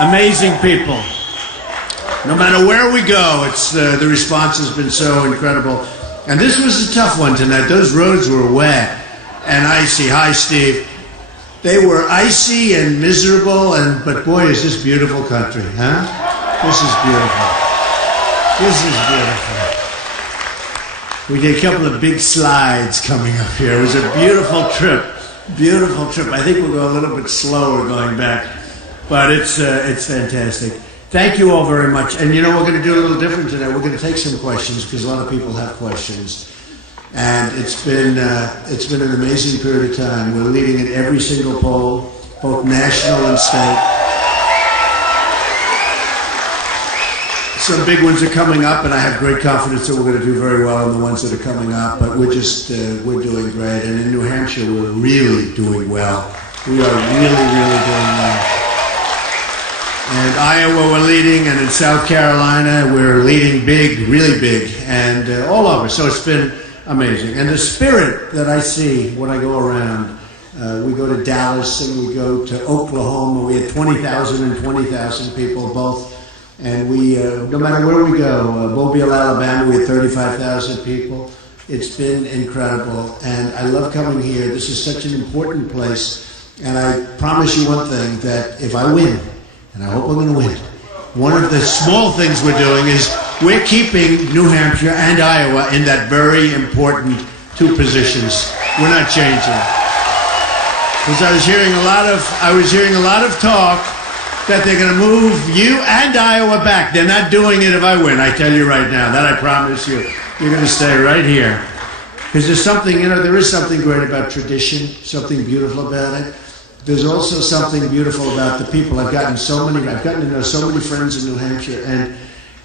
Amazing people. No matter where we go, it's the response has been so incredible. And this was a tough one tonight. Those roads were wet and icy. Hi, Steve. They were icy and miserable, but boy, is this beautiful country, huh? This is beautiful. This is beautiful. We did a couple of big slides coming up here. It was a beautiful trip. Beautiful trip. I think we'll go a little bit slower going back, but it's fantastic. Thank you all very much. And you know, we're going to do a little different today. We're going to take some questions because a lot of people have questions. And it's been an amazing period of time. We're leading in every single poll, both national and state. Some big ones are coming up, and I have great confidence that we're going to do very well in the ones that are coming up. But we're doing great. And in New Hampshire, we're really doing well. We are really doing well. And Iowa, we're leading, and in South Carolina, we're leading big, really big, and all over. So it's been amazing. And the spirit that I see when I go around, we go to Dallas and we go to Oklahoma. We had 20,000 and 20,000 people both. And we, no matter where we go, Mobile, Alabama, we had 35,000 people. It's been incredible. And I love coming here. This is such an important place. And I promise you one thing, that if I win, and I hope I'm going to win, one of the small things we're doing is we're keeping New Hampshire and Iowa in that very important two positions. We're not changing. Because I was hearing a lot of talk that they're going to move you and Iowa back. They're not doing it if I win. I tell you right now, that I promise you. You're going to stay right here. Because there's something, there is something great about tradition, something beautiful about it. There's also something beautiful about the people. I've gotten to know so many friends in New Hampshire, and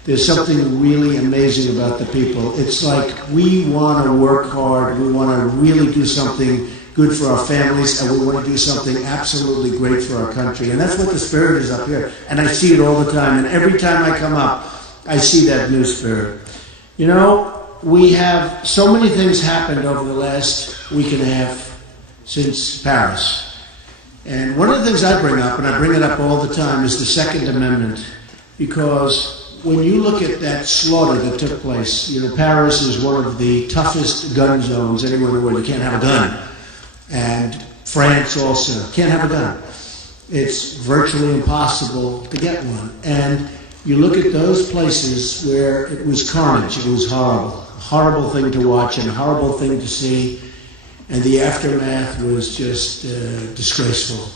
there's something really amazing about the people. It's like we want to work hard, we want to really do something good for our families, and we want to do something absolutely great for our country. And that's what the spirit is up here. And I see it all the time, and every time I come up, I see that new spirit. You know, we have so many things happened over the last week and a half since Paris. And one of the things I bring up, and I bring it up all the time, is the Second Amendment. Because when you look at that slaughter that took place, Paris is one of the toughest gun zones anywhere in the world. You can't have a gun. And France also can't have a gun. It's virtually impossible to get one. And you look at those places where it was carnage. It was horrible. A horrible thing to watch and a horrible thing to see. And the aftermath was just disgraceful.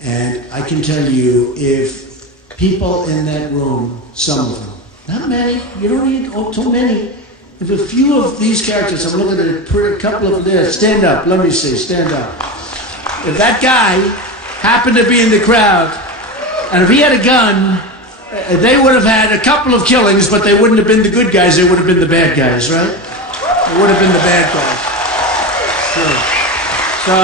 And I can tell you, if people in that room, some of them, not many, you don't need too many, if a few of these characters, I'm looking at a couple of them, stand up, let me see, stand up. If that guy happened to be in the crowd, and if he had a gun, they would have had a couple of killings, but they wouldn't have been the good guys, they would have been the bad guys, right? They would have been the bad guys. So,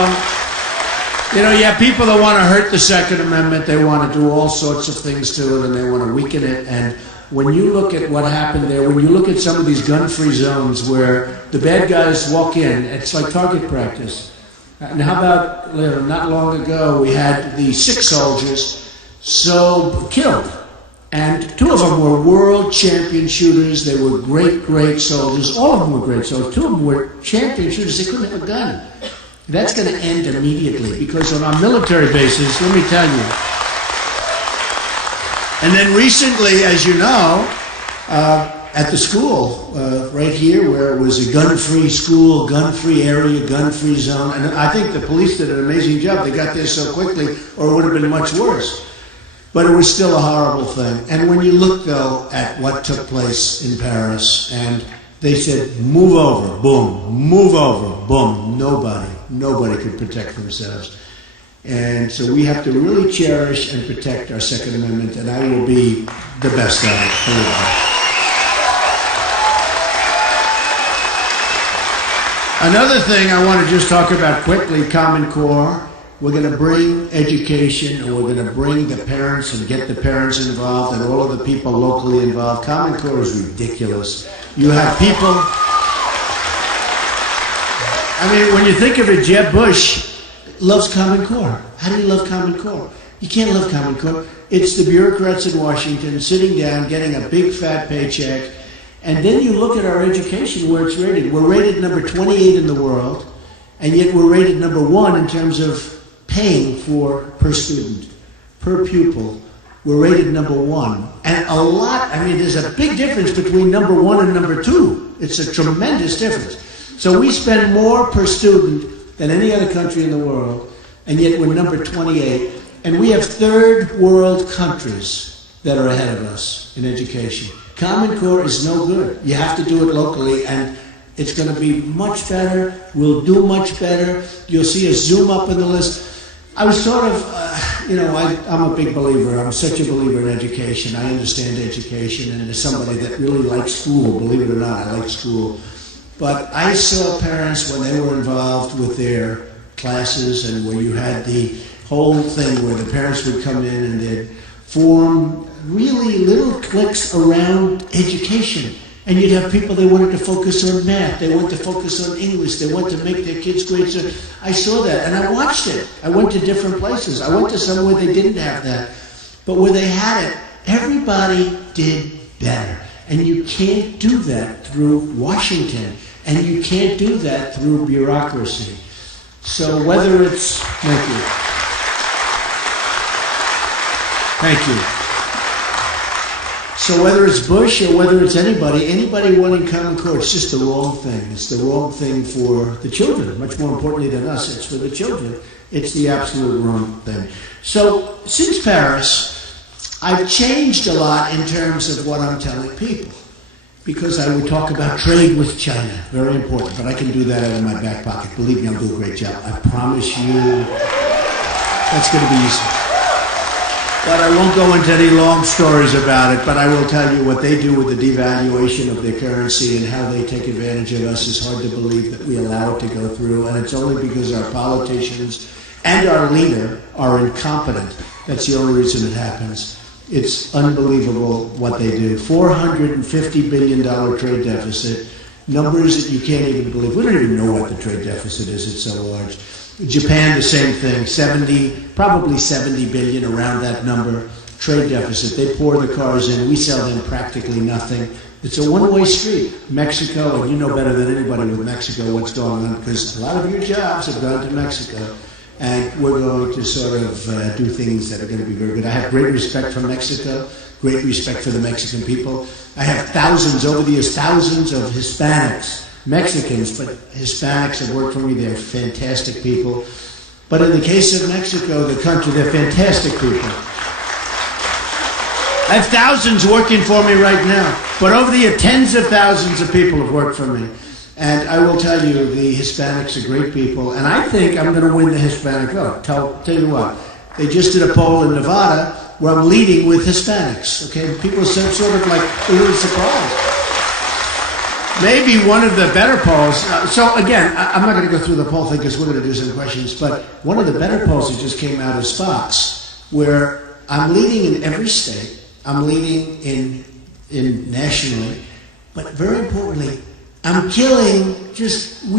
you have people that want to hurt the Second Amendment. They want to do all sorts of things to it, and they want to weaken it. And when you look at what happened there, when you look at some of these gun-free zones where the bad guys walk in, it's like target practice. And how about, not long ago, we had the 6 soldiers killed. And 2 of them were world champion shooters. They were great soldiers. All of them were great soldiers. 2 of them were champion shooters. They couldn't have a gun. That's going to end immediately because on our military bases, let me tell you. And then recently, as you know, at the school right here where it was a gun-free school, gun-free area, gun-free zone, and I think the police did an amazing job. They got there so quickly or it would have been much worse. But it was still a horrible thing. And when you look, though, at what took place in Paris, and they said, move over, boom, move over, boom, nobody could protect themselves. And so we have to really cherish and protect our Second Amendment, and I will be the best at it, believe me. Another thing I want to just talk about quickly, Common Core. We're going to bring education, and we're going to bring the parents and get the parents involved and all of the people locally involved. Common Core is ridiculous. You have people... I mean, when you think of it, Jeb Bush loves Common Core. How do you love Common Core? You can't live Common Core. It's the bureaucrats in Washington sitting down, getting a big fat paycheck, and then you look at our education where it's rated. We're rated number 28 in the world, and yet we're rated number 1 in terms of paying for per student, per pupil. We're rated number 1. And there's a big difference between number 1 and number 2. It's a tremendous difference. So we spend more per student than any other country in the world, and yet we're number 28. And we have third world countries that are ahead of us in education. Common Core is no good. You have to do it locally, and it's going to be much better. We'll do much better. You'll see us zoom up in the list. I was sort of, I'm a big believer. I'm such a believer in education. I understand education, and as somebody that really likes school, believe it or not, I like school. But I saw parents when they were involved with their classes and where you had the whole thing where the parents would come in and they'd form really little cliques around education. And you'd have people, they wanted to focus on math, they wanted to focus on English, they wanted to make their kids great. So I saw that and I watched it. I went to different places. I went to somewhere they didn't have that. But where they had it, everybody did better. And you can't do that through Washington. And you can't do that through bureaucracy. So whether it's, Thank you. So whether it's Bush or whether it's anybody wanting Common Core, it's just the wrong thing. It's the wrong thing for the children, much more importantly than us. It's for the children. It's the absolute wrong thing. So since Paris, I've changed a lot in terms of what I'm telling people. Because I would talk about trade with China, very important, but I can do that out of my back pocket. Believe me, I'll do a great job. I promise you that's going to be easy. But I won't go into any long stories about it, but I will tell you what they do with the devaluation of their currency and how they take advantage of us is hard to believe that we allow it to go through, and it's only because our politicians and our leader are incompetent. That's the only reason it happens. It's unbelievable what they do. $450 billion trade deficit, numbers that you can't even believe. We don't even know what the trade deficit is, it's so large. Japan, the same thing, probably 70 billion, around that number, trade deficit. They pour the cars in, we sell them practically nothing. It's a one-way street. Mexico, and you know better than anybody with Mexico what's going on, because a lot of your jobs have gone to Mexico. And we're going to sort of do things that are going to be very good. I have great respect for Mexico, great respect for the Mexican people. I have thousands, over the years, thousands of Hispanics, Mexicans, but Hispanics have worked for me. They're fantastic people. But in the case of Mexico, the country, they're fantastic people. I have thousands working for me right now. But over the years, tens of thousands of people have worked for me. And I will tell you, the Hispanics are great people, and I think I'm going to win the Hispanic vote. Tell you what, they just did a poll in Nevada where I'm leading with Hispanics, okay? People are sort of like a little surprised. Maybe one of the better polls, so again, I'm not going to go through the poll thing because we're going to do some questions, but one of the better polls that just came out is Fox, where I'm leading in every state, I'm leading in nationally, but very importantly, we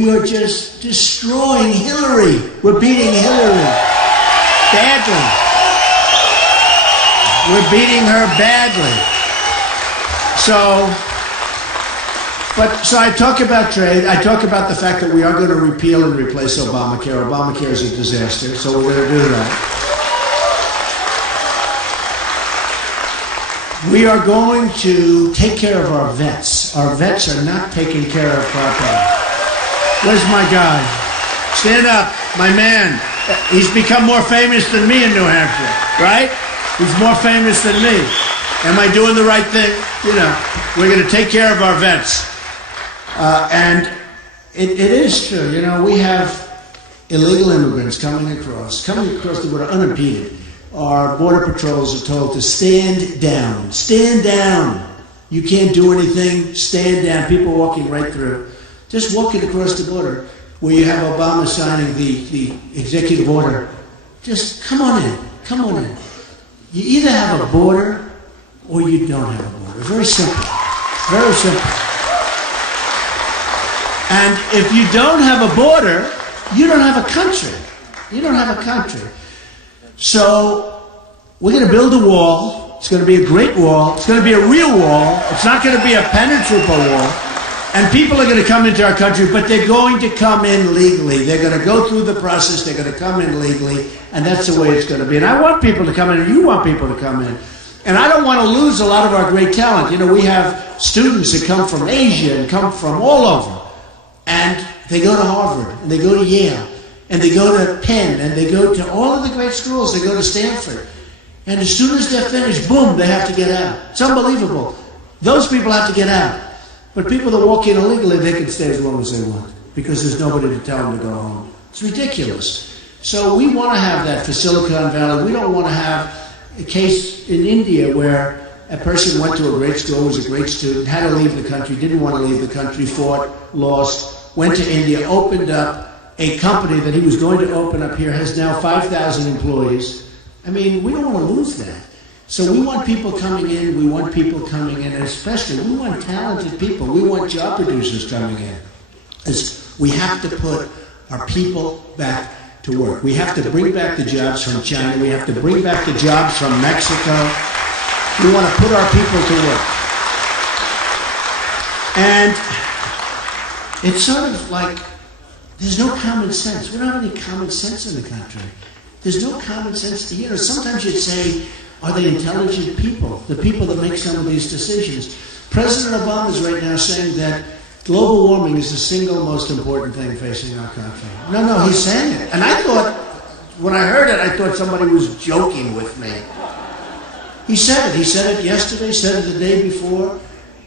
are just destroying Hillary. We're beating Hillary badly. We're beating her badly. So I talk about trade. I talk about the fact that we are going to repeal and replace Obamacare. Obamacare is a disaster, so we're going to do that. We are going to take care of our vets. Our vets are not taken care of properly. Where's my guy? Stand up, my man. He's become more famous than me in New Hampshire, right? He's more famous than me. Am I doing the right thing? You know, we're going to take care of our vets. And it is true. You know, we have illegal immigrants coming across the border unimpeded. Our border patrols are told to stand down. Stand down. You can't do anything. Stand down. People walking right through. Just walking across the border where you have Obama signing the executive order. Just come on in. Come on in. You either have a border or you don't have a border. Very simple. Very simple. And if you don't have a border, you don't have a country. You don't have a country. So we're going to build a wall. It's going to be a great wall. It's going to be a real wall. It's not going to be a penetrable wall. And people are going to come into our country, but they're going to come in legally. They're going to go through the process. They're going to come in legally, and that's the way it's going to be. And I want people to come in, and you want people to come in. And I don't want to lose a lot of our great talent. You know, we have students that come from Asia and come from all over. And they go to Harvard, and they go to Yale, and they go to Penn, and they go to all of the great schools. They go to Stanford. And as soon as they're finished, boom, they have to get out. It's unbelievable. Those people have to get out. But people that walk in illegally, they can stay as long as they want because there's nobody to tell them to go home. It's ridiculous. So we want to have that for Silicon Valley. We don't want to have a case in India where a person went to a great school, was a great student, had to leave the country, didn't want to leave the country, fought, lost, went to India, opened up a company that he was going to open up here, has now 5,000 employees. I mean, we don't want to lose that. So we want people coming in, and especially we want talented people. We want job producers coming in. We have to put our people back to work. We have to bring back the jobs from China. We have to bring back the jobs from Mexico. We want to put our people to work. And it's sort of like there's no common sense. We don't have any common sense in the country. There's no common sense. You know, sometimes you'd say, are they intelligent people? The people that make some of these decisions. President Obama is right now saying that global warming is the single most important thing facing our country. No, he's saying it. And I thought, when I heard it, I thought somebody was joking with me. He said it. He said it yesterday, said it the day before.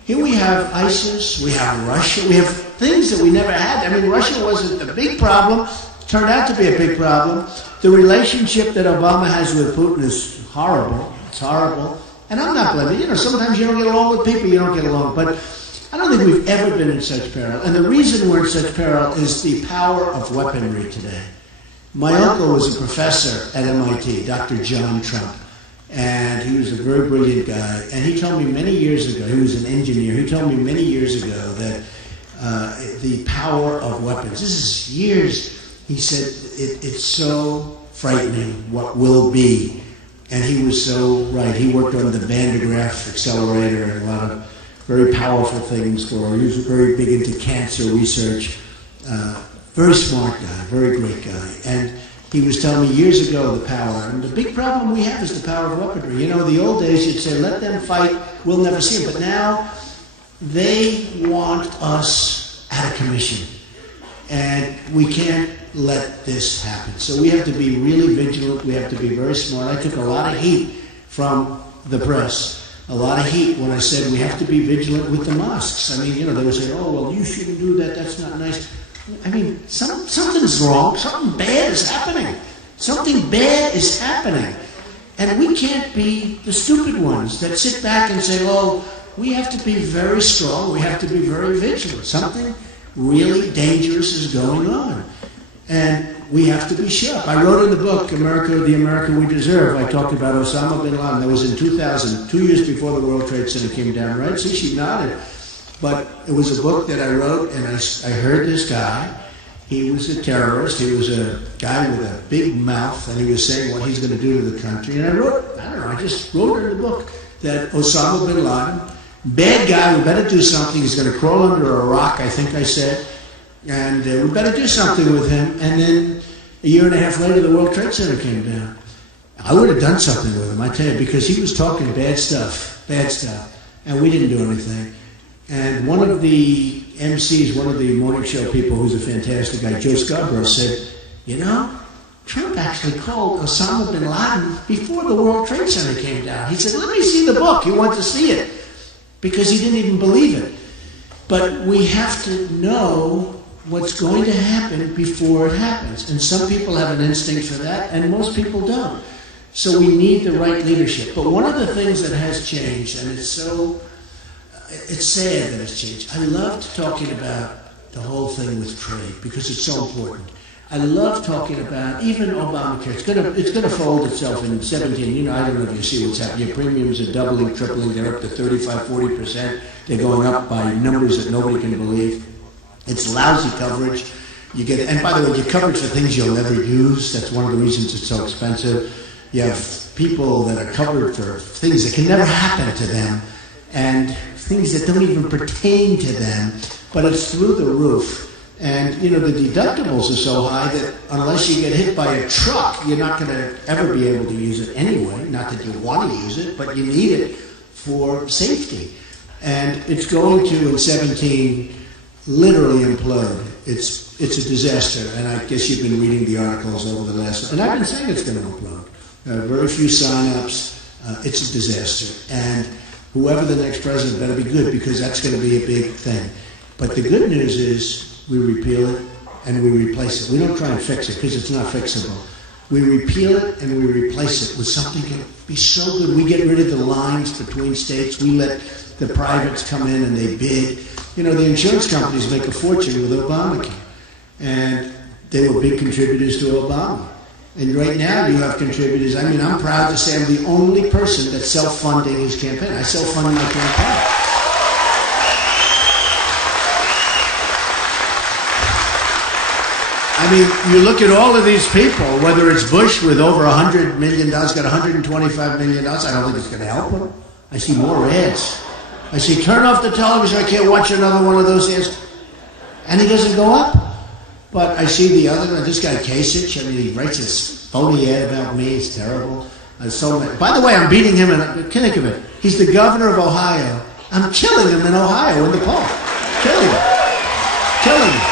Here we have ISIS, we have Russia, we have things that we never had. I mean, Russia wasn't the big problem. It turned out to be a big problem. The relationship that Obama has with Putin is horrible. It's horrible. And I'm not blaming. You know, sometimes you don't get along with people, you don't get along. But I don't think we've ever been in such peril. And the reason we're in such peril is the power of weaponry today. My uncle was a professor at MIT, Dr. John Trump. And he was a very brilliant guy. And he told me many years ago, he was an engineer, he told me many years ago that the power of weapons, this is years, he said, it's so frightening what will be. And he was so right. He worked on the Van de Graaff accelerator and a lot of very powerful things he was very big into cancer research. Very smart guy, very great guy. And he was telling me years ago the power. And the big problem we have is the power of weaponry. You know, the old days you'd say, let them fight, we'll never see them. But now they want us at a commission. And we can't let this happen. So we have to be really vigilant. We have to be very smart. I took a lot of heat from the press, a lot of heat when I said we have to be vigilant with the mosques. I mean, you know, they would say, oh, well, you shouldn't do that. That's not nice. I mean, something's wrong. Something bad is happening. Something bad is happening. And we can't be the stupid ones that sit back and say, oh, we have to be very strong. We have to be very vigilant. Something really dangerous is going on. And we have to be sharp. I wrote in the book, America, the America We Deserve. I talked about Osama bin Laden. That was in 2000, 2 years before the World Trade Center came down, right? See, she nodded. But it was a book that I wrote, and I heard this guy. He was a terrorist. He was a guy with a big mouth, and he was saying what he's going to do to the country. And I just wrote in the book that Osama bin Laden, bad guy, we better do something. He's going to crawl under a rock, I think I said. And we better do something with him. And then a year and a half later, the World Trade Center came down. I would have done something with him, I tell you, because he was talking bad stuff, and we didn't do anything. And one of the MCs, one of the morning show people, who's a fantastic guy, Joe Scarborough, said, you know, Trump actually called Osama bin Laden before the World Trade Center came down. He said, let me see the book. He wanted to see it because he didn't even believe it. But we have to know what's going to happen before it happens. And some people have an instinct for that, and most people don't. So we need the right leadership. But one of the things that has changed, and it's sad that it's changed. I loved talking about the whole thing with trade because it's so important. I love talking about even Obamacare. It's going to fold itself in 17. You know, I don't know if you see what's happening. Your premiums are doubling, tripling. They're up to 35, 40%. They're going up by numbers that nobody can believe. It's lousy coverage. You get, and by the way, you get coverage for things you'll never use. That's one of the reasons it's so expensive. You have people that are covered for things that can never happen to them, and things that don't even pertain to them, but it's through the roof. And, the deductibles are so high that unless you get hit by a truck, you're not going to ever be able to use it anyway. Not that you want to use it, but you need it for safety. And it's going to, in 17, literally implode. It's a disaster. And I guess you've been reading the articles over the last... And I've been saying it's going to implode. Very few sign-ups. It's a disaster. And whoever the next president better be good, because that's going to be a big thing. But the good news is we repeal it and we replace it. We don't try and fix it because it's not fixable. We repeal it and we replace it with something that can be so good. We get rid of the lines between states. We let the privates come in and they bid. The insurance companies make a fortune with Obamacare. And they were big contributors to Obama. And right now you have contributors. I'm proud to say I'm the only person that's self-funding his campaign. I self-fund my campaign. You look at all of these people, whether it's Bush with over $100 million, got $125 million, I don't think it's going to help him. I see more ads. I see, turn off the television, I can't watch another one of those ads. And he doesn't go up. But I see the other one, this guy Kasich, he writes this phony ad about me, it's terrible. By the way, I'm beating him in Kinnickman. He's the governor of Ohio. I'm killing him in Ohio in the poll. Killing him.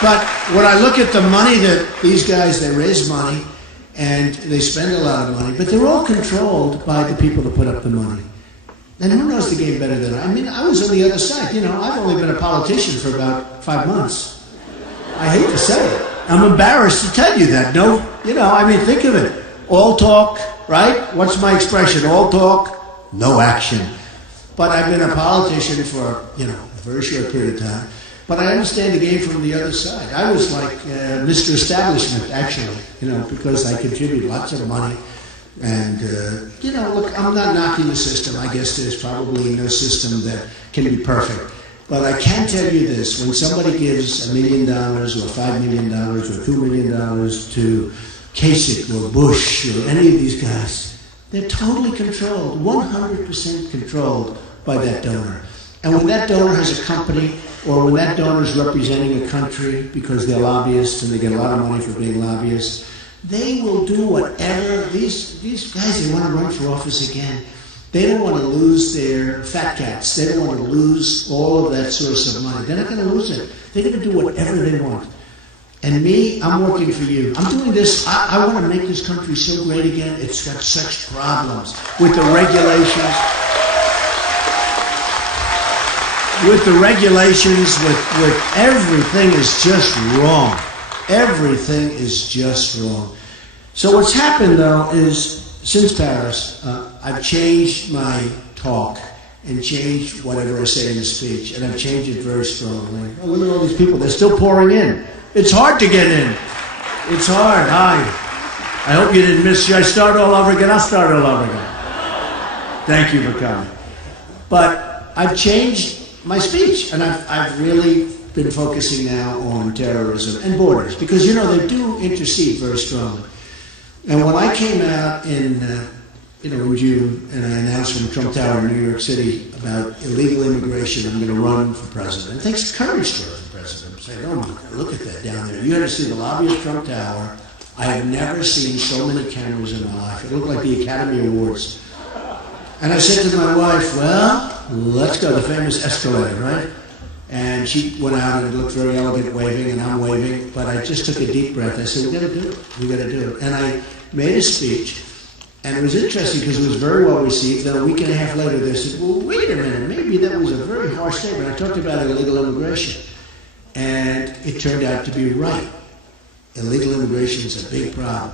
But when I look at the money that these guys, they raise money and they spend a lot of money, but they're all controlled by the people that put up the money. And who knows the game better than I was on the other side. I've only been a politician for about 5 months. I hate to say it. I'm embarrassed to tell you that. Think of it. All talk, right? What's my expression? All talk, no action. But I've been a politician for, a very short period of time. But I understand the game from the other side. I was like Mr. Establishment, actually, because I contribute lots of money. And, look, I'm not knocking the system. I guess there's probably no system that can be perfect. But I can tell you this. When somebody gives $1 million or $5 million or $2 million to Kasich or Bush or any of these guys, they're totally controlled, 100% controlled by that donor. And when that donor has a company, or when that donor is representing a country because they're lobbyists and they get a lot of money for being lobbyists, they will do whatever. These guys, they want to run for office again. They don't want to lose their fat cats. They don't want to lose all of that source of money. They're not going to lose it. They're going to do whatever they want. And me, I'm working for you. I'm doing this. I want to make this country so great again. It's got such problems with the regulations. With everything is just wrong. Everything is just wrong. So what's happened, though, is since Paris, I've changed my talk and changed whatever I say in the speech, and I've changed it very strongly. Oh, look at all these people. They're still pouring in. It's hard to get in. It's hard. Hi. I hope you didn't miss. Should I start all over again? I'll start all over again. Thank you for coming. But I've changed my speech, and I've really been focusing now on terrorism and borders, because, they do intercede very strongly. And when I came out in June, and I announced from Trump Tower in New York City about illegal immigration, I'm going to run for president. It takes courage to run for president. I'm saying, oh my God, look at that down there. You had to see the lobby of Trump Tower. I have never seen so many cameras in my life. It looked like the Academy Awards. And I said to my wife, well, let's go, the famous escalator, right? And she went out and looked very elegant waving, and I'm waving, but I just took a deep breath. I said, we got to do it. We got to do it. And I made a speech, and it was interesting because it was very well received. Then a week and a half later, they said, well, wait a minute, maybe that was a very harsh statement. I talked about illegal immigration, and it turned out to be right. Illegal immigration is a big problem.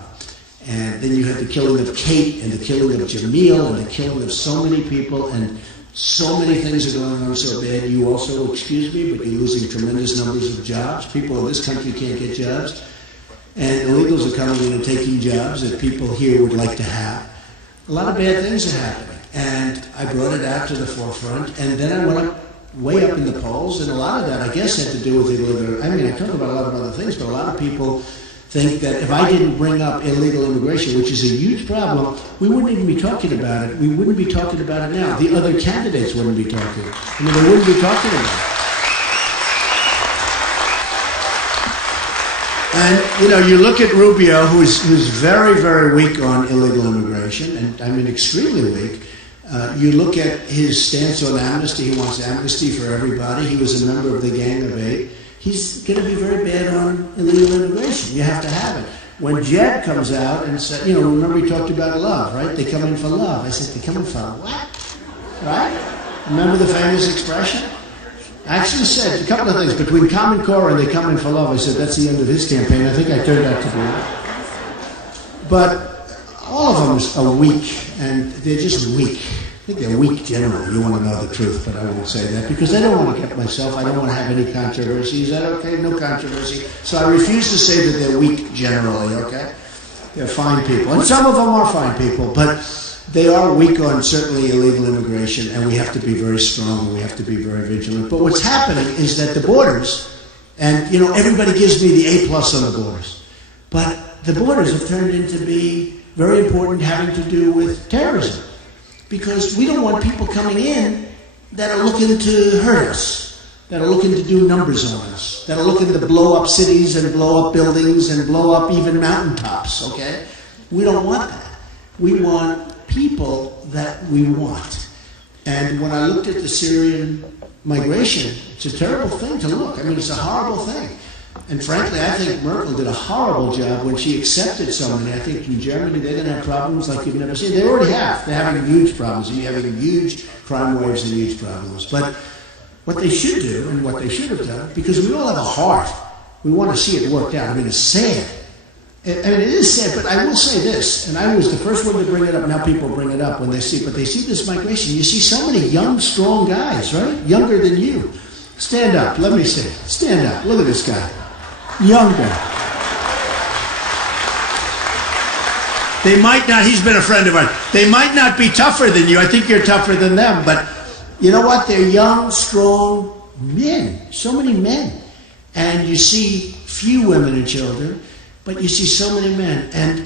And then you had the killing of Kate, and the killing of Jamil, and the killing of so many people, and so many things are going on so bad. You also, excuse me, but you're losing tremendous numbers of jobs. People in this country can't get jobs. And illegals are coming in and taking jobs that people here would like to have. A lot of bad things are happening. And I brought it out to the forefront. And then I went up, way up in the polls. And a lot of that, I guess, had to do with illegal. I talk about a lot of other things, but a lot of people think that if I didn't bring up illegal immigration, which is a huge problem, we wouldn't even be talking about it. We wouldn't be talking about it now. The other candidates wouldn't be talking. I mean, they wouldn't be talking about it. And, you know, you look at Rubio, who's very, very weak on illegal immigration, and I mean extremely weak. You look at his stance on amnesty. He wants amnesty for everybody. He was a member of the Gang of Eight. He's going to be very bad on illegal immigration. You have to have it. When Jed comes out and said, you know, remember he talked about love, right? They come in for love. I said, they come in for what? Right? Remember the famous expression? I actually said a couple of things. Between Common Core and they come in for love, I said, that's the end of his campaign. I think I turned out to be right. But all of them are weak, and they're just weak. I think they're weak generally. You want to know the truth, but I won't say that because I don't want to get myself. I don't want to have any controversy. Is that okay? No controversy. So I refuse to say that they're weak generally, okay? They're fine people. And some of them are fine people, but they are weak on certainly illegal immigration, and we have to be very strong, and we have to be very vigilant. But what's happening is that the borders, and you know, everybody gives me the A+ on the borders, but the borders have turned into be very important, having to do with terrorism. Because we don't want people coming in that are looking to hurt us, that are looking to do numbers on us, that are looking to blow up cities and blow up buildings and blow up even mountaintops, okay? We don't want that. We want people that we want. And when I looked at the Syrian migration, it's a terrible thing to look. I mean, it's a horrible thing. And frankly, I think Merkel did a horrible job when she accepted so many. I think in Germany, they're going to have problems like you've never seen. They already have. They're having huge problems. You're having huge crime waves and huge problems. But what they should do and what they should have done, because we all have a heart, we want to see it worked out. I mean, it's sad. I mean, it is sad, but I will say this, and I was the first one to bring it up. Now people bring it up when they see, but they see this migration. You see so many young, strong guys, right? Younger than you. Stand up. Let me see. Stand up. Look at this guy. Younger. They might not, he's been a friend of ours, they might not be tougher than you. I think you're tougher than them, but you know what? They're young, strong men. So many men. And you see few women and children, but you see so many men. And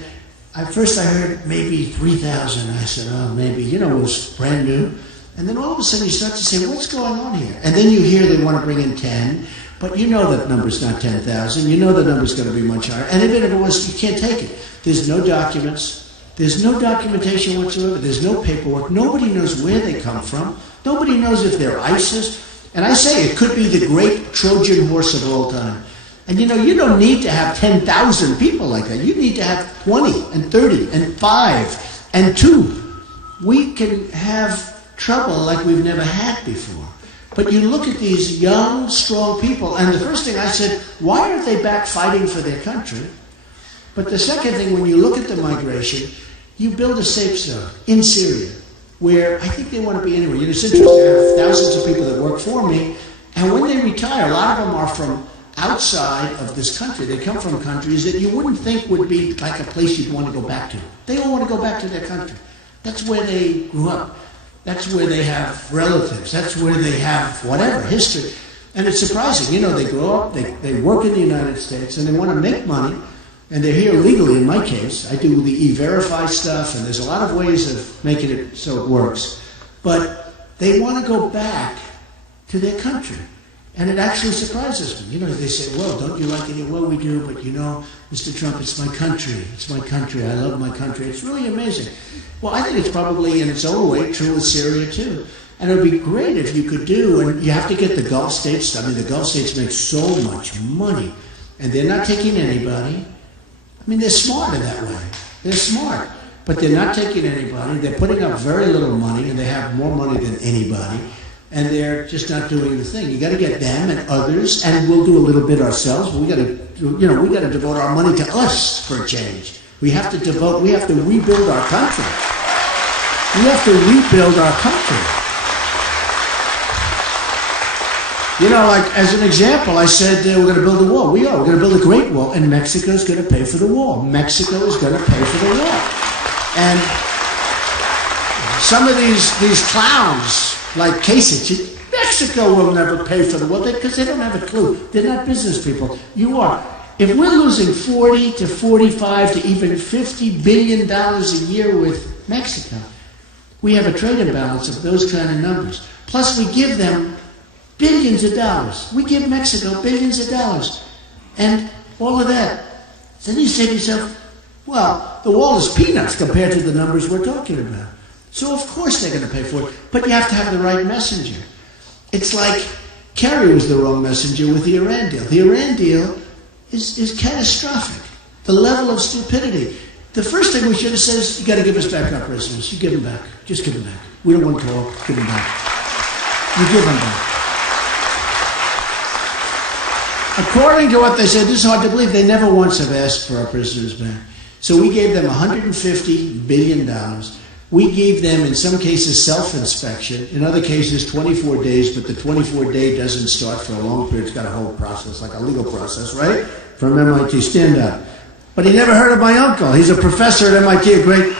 at first I heard maybe 3,000. I said, oh, maybe, you know, it was brand new. And then all of a sudden you start to say, what's going on here? And then you hear they want to bring in 10. But you know that number's not 10,000. You know the number's going to be much higher. And even if it was, you can't take it. There's no documents. There's no documentation whatsoever. There's no paperwork. Nobody knows where they come from. Nobody knows if they're ISIS. And I say it could be the great Trojan horse of all time. And you know, you don't need to have 10,000 people like that. You need to have 20 and 30 and 5 and 2. We can have trouble like we've never had before. But you look at these young, strong people, and the first thing I said, why aren't they back fighting for their country? But the second thing, when you look at the migration, you build a safe zone in Syria, where I think they want to be anywhere. You know, it's interesting, I have thousands of people that work for me, and when they retire, a lot of them are from outside of this country. They come from countries that you wouldn't think would be like a place you'd want to go back to. They all want to go back to their country. That's where they grew up. That's where they have relatives. That's where they have whatever, history. And it's surprising. You know, they grow up, they work in the United States, and they want to make money, and they're here legally in my case. I do the E-Verify stuff, and there's a lot of ways of making it so it works. But they want to go back to their country. And it actually surprises me. You know, they say, well, don't you like it? Well, we do, but you know, Mr. Trump, it's my country. It's my country. I love my country. It's really amazing. Well, I think it's probably in its own way true with Syria, too. And it would be great if you could do, and you have to get the Gulf states. I mean, the Gulf states make so much money, and they're not taking anybody. I mean, they're smart in that way. They're smart, but they're not taking anybody. They're putting up very little money, and they have more money than anybody. And they're just not doing the thing. You got to get them and others, and we'll do a little bit ourselves. But we got to, you know, we got to devote our money to us for a change. We have to devote. We have to rebuild our country. We have to rebuild our country. You know, like as an example, I said we're going to build a wall. We are. We're going to build a great wall, and Mexico is going to pay for the wall. Mexico is going to pay for the wall. And some of these clowns, like Kasich, Mexico will never pay for the wall because they don't have a clue. They're not business people. You are. if we're losing 40 to 45 to even $50 billion a year with Mexico, we have a trade imbalance of those kind of numbers. Plus, we give them billions of dollars. We give Mexico billions of dollars. And all of that. Then you say to yourself, well, the wall is peanuts compared to the numbers we're talking about. So of course they're going to pay for it. But you have to have the right messenger. It's like Kerry was the wrong messenger with the Iran deal. The Iran deal is catastrophic. The level of stupidity. The first thing we should have said is, you got to give us back our prisoners. You give them back. Just give them back. We don't want to talk. Give them back. You give them back. According to what they said, this is hard to believe, they never once have asked for our prisoners back. So we gave them $150 billion. We gave them, in some cases, self-inspection. In other cases, 24 days, but the 24-day doesn't start for a long period. It's got a whole process, like a legal process, right? From MIT, stand up. But he never heard of my uncle. He's a professor at MIT, a great...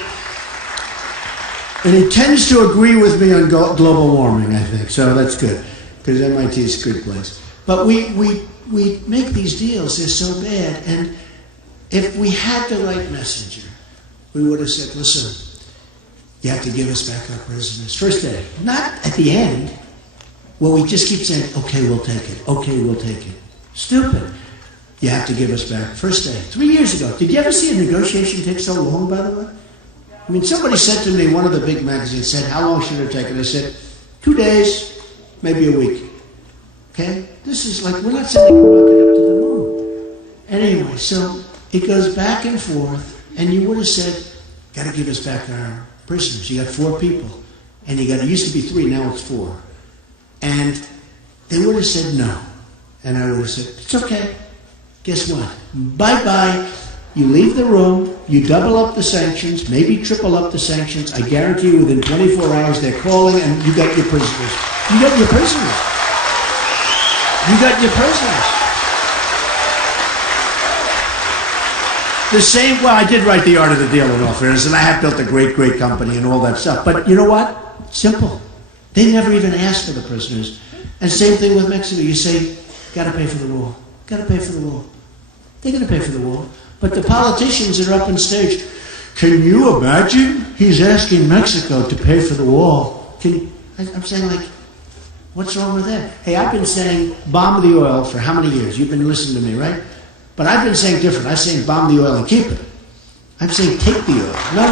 And he tends to agree with me on global warming, I think. So that's good, because MIT is a good place. But we make these deals, they're so bad. And if we had the right messenger, we would have said, listen, you have to give us back our prisoners. First day, not at the end, where we just keep saying, okay, we'll take it. Okay, we'll take it. Stupid. You have to give us back. First day, 3 years ago. Did you ever see a negotiation take so long, by the way? I mean, somebody said to me, one of the big magazines said, how long should it take? And I said, 2 days, maybe a week. Okay? This is like, we're not sending a rocket up to the moon. Anyway, so it goes back and forth, and you would have said, got to give us back our prisoners. You got 4 people. And it used to be 3, now it's 4. And they would have said no. And I would have said, it's okay. Guess what? Bye-bye. You leave the room, you double up the sanctions, maybe triple up the sanctions. I guarantee you within 24 hours they're calling and you got your prisoners. You got your prisoners. You got your prisoners. The same, well, I did write The Art of the Deal in all fairness, and I have built a great, great company and all that stuff. But you know what? Simple. They never even asked for the prisoners. And same thing with Mexico. You say, got to pay for the wall. Got to pay for the wall. They're going to pay for the wall. But the politicians that are up on stage, can you imagine? He's asking Mexico to pay for the wall. I'm saying, like, what's wrong with that? Hey, I've been saying bomb the oil for how many years? You've been listening to me, right? But I've been saying different. I'm saying bomb the oil and keep it. I'm saying take the oil. No.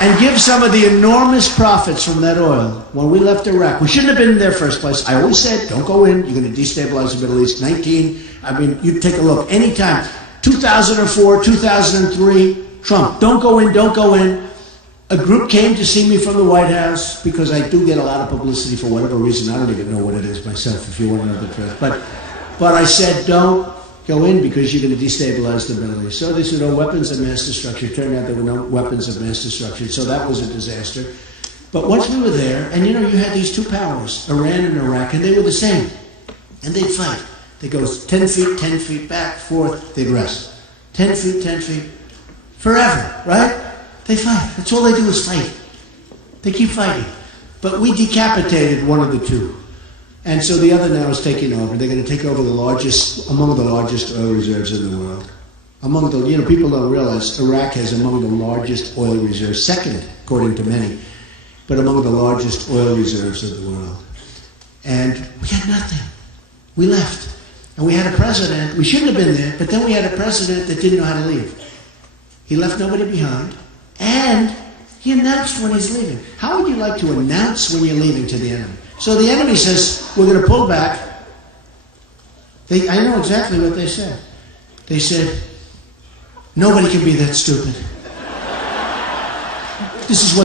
And give some of the enormous profits from that oil. When we left Iraq, we shouldn't have been in there first place. I always said, don't go in. You're going to destabilize the Middle East. You take a look. Anytime. 2004, 2003, Trump. Don't go in, don't go in. A group came to see me from the White House because I do get a lot of publicity for whatever reason. I don't even know what it is myself, if you want to know the truth. But I said, don't go in because you're going to destabilize the Middle East. So they said, no weapons of mass destruction. It turned out there were no weapons of mass destruction. So that was a disaster. But once we were there, and you had these 2 powers, Iran and Iraq, and they were the same. And they'd fight. They go 10 feet back, forth, they'd rest. 10 feet, forever, right? They fight. That's all they do is fight. They keep fighting. But we decapitated one of the 2. And so the other now is taking over. They're going to take over among the largest oil reserves in the world. People don't realize Iraq has among the largest oil reserves, second, according to many, but among the largest oil reserves of the world. And we had nothing. We left. And we had a president, we shouldn't have been there, but then we had a president that didn't know how to leave. He left nobody behind, and he announced when he's leaving. How would you like to announce when you're leaving to the enemy? So the enemy says, we're going to pull back. I know exactly what they said. They said, nobody can be that stupid. This is what